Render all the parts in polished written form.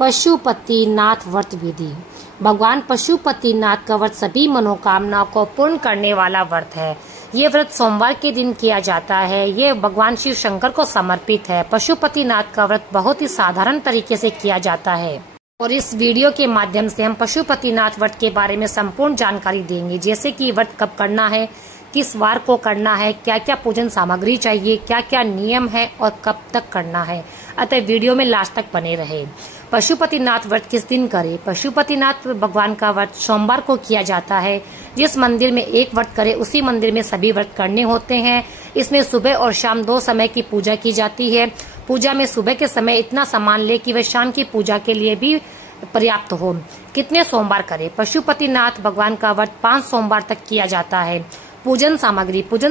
पशुपतिनाथ व्रत विधि। भगवान पशुपतिनाथ का व्रत सभी मनोकामनाओं को पूर्ण करने वाला व्रत है। ये व्रत सोमवार के दिन किया जाता है। ये भगवान शिव शंकर को समर्पित है। पशुपतिनाथ का व्रत बहुत ही साधारण तरीके से किया जाता है और इस वीडियो के माध्यम से हम पशुपतिनाथ व्रत के बारे में संपूर्ण जानकारी देंगे, जैसे कि व्रत कब करना है, किस वार को करना है, क्या क्या पूजन सामग्री चाहिए, क्या क्या नियम है और कब तक करना है। अतः वीडियो में लास्ट तक बने रहे। पशुपतिनाथ व्रत किस दिन करें? पशुपतिनाथ भगवान का व्रत सोमवार को किया जाता है। जिस मंदिर में एक व्रत करे उसी मंदिर में सभी व्रत करने होते हैं। इसमें सुबह और शाम दो समय की पूजा की जाती है। पूजा में सुबह के समय इतना सामान ले कि वह शाम की पूजा के लिए भी पर्याप्त हो। कितने सोमवार करें? पशुपतिनाथ भगवान का व्रत 5 सोमवार तक किया जाता है। पूजन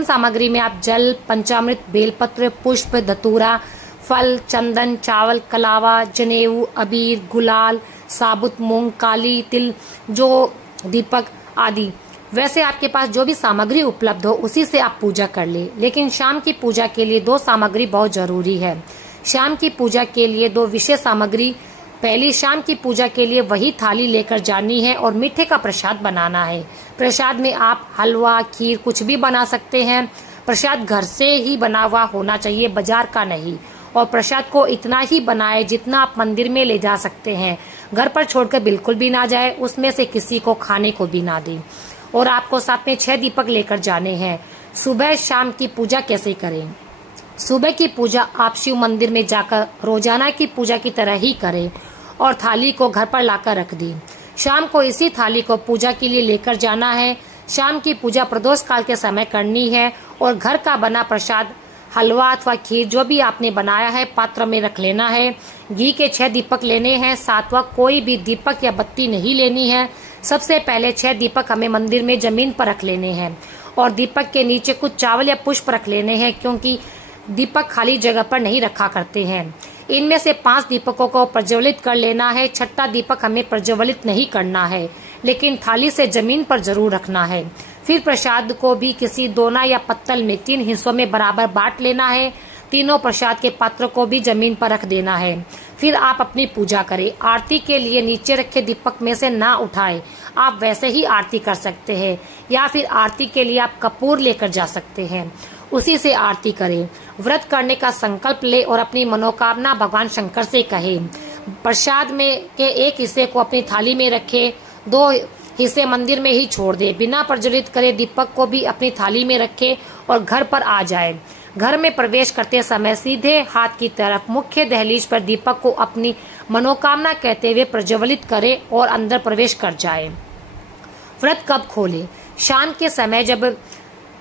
सामग्री में आप जल, पंचामृत, बेलपत्र, पुष्प, धतूरा, फल, चंदन, चावल, कलावा, जनेऊ, अबीर, गुलाल, साबुत मूंग, काली तिल, जो दीपक आदि। वैसे आपके पास जो भी सामग्री उपलब्ध हो उसी से आप पूजा कर ले। लेकिन शाम की पूजा के लिए 2 सामग्री बहुत जरूरी है। शाम की पूजा के लिए 2 विशेष सामग्री। पहली, शाम की पूजा के लिए वही थाली लेकर जानी है और मीठे का प्रसाद बनाना है। प्रसाद में आप हलवा, खीर कुछ भी बना सकते हैं। प्रसाद घर से ही बना हुआ होना चाहिए, बाजार का नहीं। और प्रसाद को इतना ही बनाए जितना आप मंदिर में ले जा सकते हैं। घर पर छोड़कर बिल्कुल भी ना जाए, उसमें से किसी को खाने को भी ना दे। और आपको साथ में 6 दीपक लेकर जाने हैं। सुबह शाम की पूजा कैसे करें? सुबह की पूजा आप शिव मंदिर में जाकर रोजाना की पूजा की तरह ही करें और थाली को घर पर लाकर रख दी। शाम को इसी थाली को पूजा के लिए लेकर जाना है। शाम की पूजा प्रदोष काल के समय करनी है और घर का बना प्रसाद, हलवा अथवा खीर जो भी आपने बनाया है पात्र में रख लेना है। घी के 6 दीपक लेने हैं। 7वां कोई भी दीपक या बत्ती नहीं लेनी है। सबसे पहले 6 दीपक हमें मंदिर में जमीन पर रख लेने हैं और दीपक के नीचे कुछ चावल या पुष्प रख लेने हैं, क्योंकि दीपक खाली जगह पर नहीं रखा करते हैं। इनमें से 5 दीपकों को प्रज्वलित कर लेना है। 6ठा दीपक हमें प्रज्वलित नहीं करना है, लेकिन थाली से जमीन पर जरूर रखना है। फिर प्रसाद को भी किसी दोना या पत्तल में 3 हिस्सों में बराबर बांट लेना है। तीनों प्रसाद के पात्र को भी जमीन पर रख देना है। फिर आप अपनी पूजा करें। आरती के लिए नीचे रखे दीपक में से ना उठाएं। आप वैसे ही आरती कर सकते हैं या फिर आरती के लिए आप कपूर लेकर जा सकते हैं, उसी से आरती करें। व्रत करने का संकल्प ले और अपनी मनोकामना भगवान शंकर से कहें। प्रसाद में के एक हिस्से को अपनी थाली में रखे, 2 हिस्से मंदिर में ही छोड़ दे। बिना प्रज्वलित करे दीपक को भी अपनी थाली में रखे और घर पर आ जाए। घर में प्रवेश करते समय सीधे हाथ की तरफ मुख्य दहलीज पर दीपक को अपनी मनोकामना कहते हुए प्रज्वलित करे और अंदर प्रवेश कर जाए। व्रत कब खोले? शाम के समय जब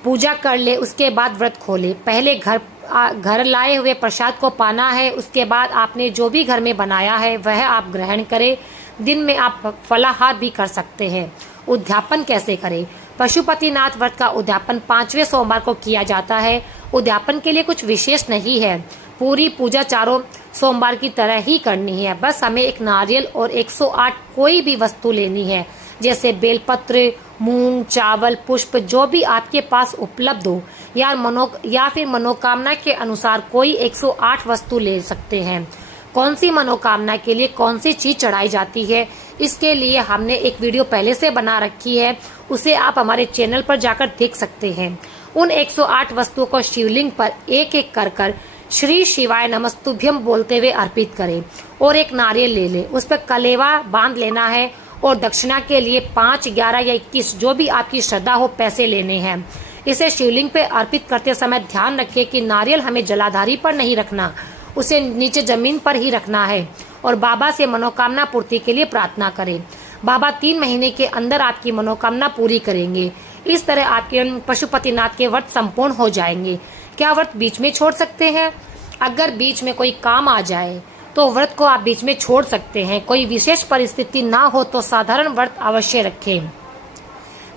पूजा कर ले उसके बाद व्रत खोले। पहले घर लाए हुए प्रसाद को पाना है। उसके बाद आपने जो भी घर में बनाया है वह आप ग्रहण करें। दिन में आप फलाहार भी कर सकते हैं। उद्यापन कैसे करें? पशुपतिनाथ व्रत का उद्यापन 5वें सोमवार को किया जाता है। उद्यापन के लिए कुछ विशेष नहीं है। पूरी पूजा चारों सोमवार की तरह ही करनी है। बस हमें एक नारियल और 108 कोई भी वस्तु लेनी है, जैसे बेलपत्र, मूंग, चावल, पुष्प जो भी आपके पास उपलब्ध हो, या फिर मनोकामना के अनुसार कोई 108 वस्तु ले सकते हैं। कौन सी मनोकामना के लिए कौन सी चीज चढ़ाई जाती है, इसके लिए हमने एक वीडियो पहले से बना रखी है, उसे आप हमारे चैनल पर जाकर देख सकते हैं। उन 108 वस्तुओं को शिवलिंग पर एक एक कर श्री शिवाय नमस्तुभ्यम बोलते हुए अर्पित करें और एक नारियल ले ले, उस पर कलेवा बांध लेना है और दक्षिणा के लिए 5, 11 या 21 जो भी आपकी श्रद्धा हो पैसे लेने हैं। इसे शिवलिंग पे अर्पित करते समय ध्यान रखिए कि नारियल हमें जलाधारी पर नहीं रखना, उसे नीचे जमीन पर ही रखना है और बाबा से मनोकामना पूर्ति के लिए प्रार्थना करें। बाबा 3 महीने के अंदर आपकी मनोकामना पूरी करेंगे। इस तरह आपके पशुपतिनाथ के व्रत संपूर्ण हो जाएंगे। क्या व्रत बीच में छोड़ सकते हैं? अगर बीच में कोई काम आ जाए तो व्रत को आप बीच में छोड़ सकते हैं। कोई विशेष परिस्थिति ना हो तो साधारण व्रत अवश्य रखें।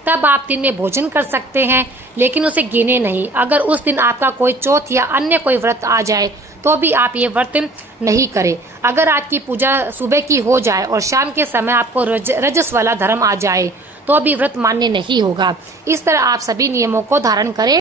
तब आप दिन में भोजन कर सकते हैं, लेकिन उसे गिने नहीं। अगर उस दिन आपका कोई चौथ या अन्य कोई व्रत आ जाए तो भी आप ये व्रत नहीं करें। अगर आपकी पूजा सुबह की हो जाए और शाम के समय आपको रजस वाला धर्म आ जाए तो भी व्रत मान्य नहीं होगा। इस तरह आप सभी नियमों को धारण करें।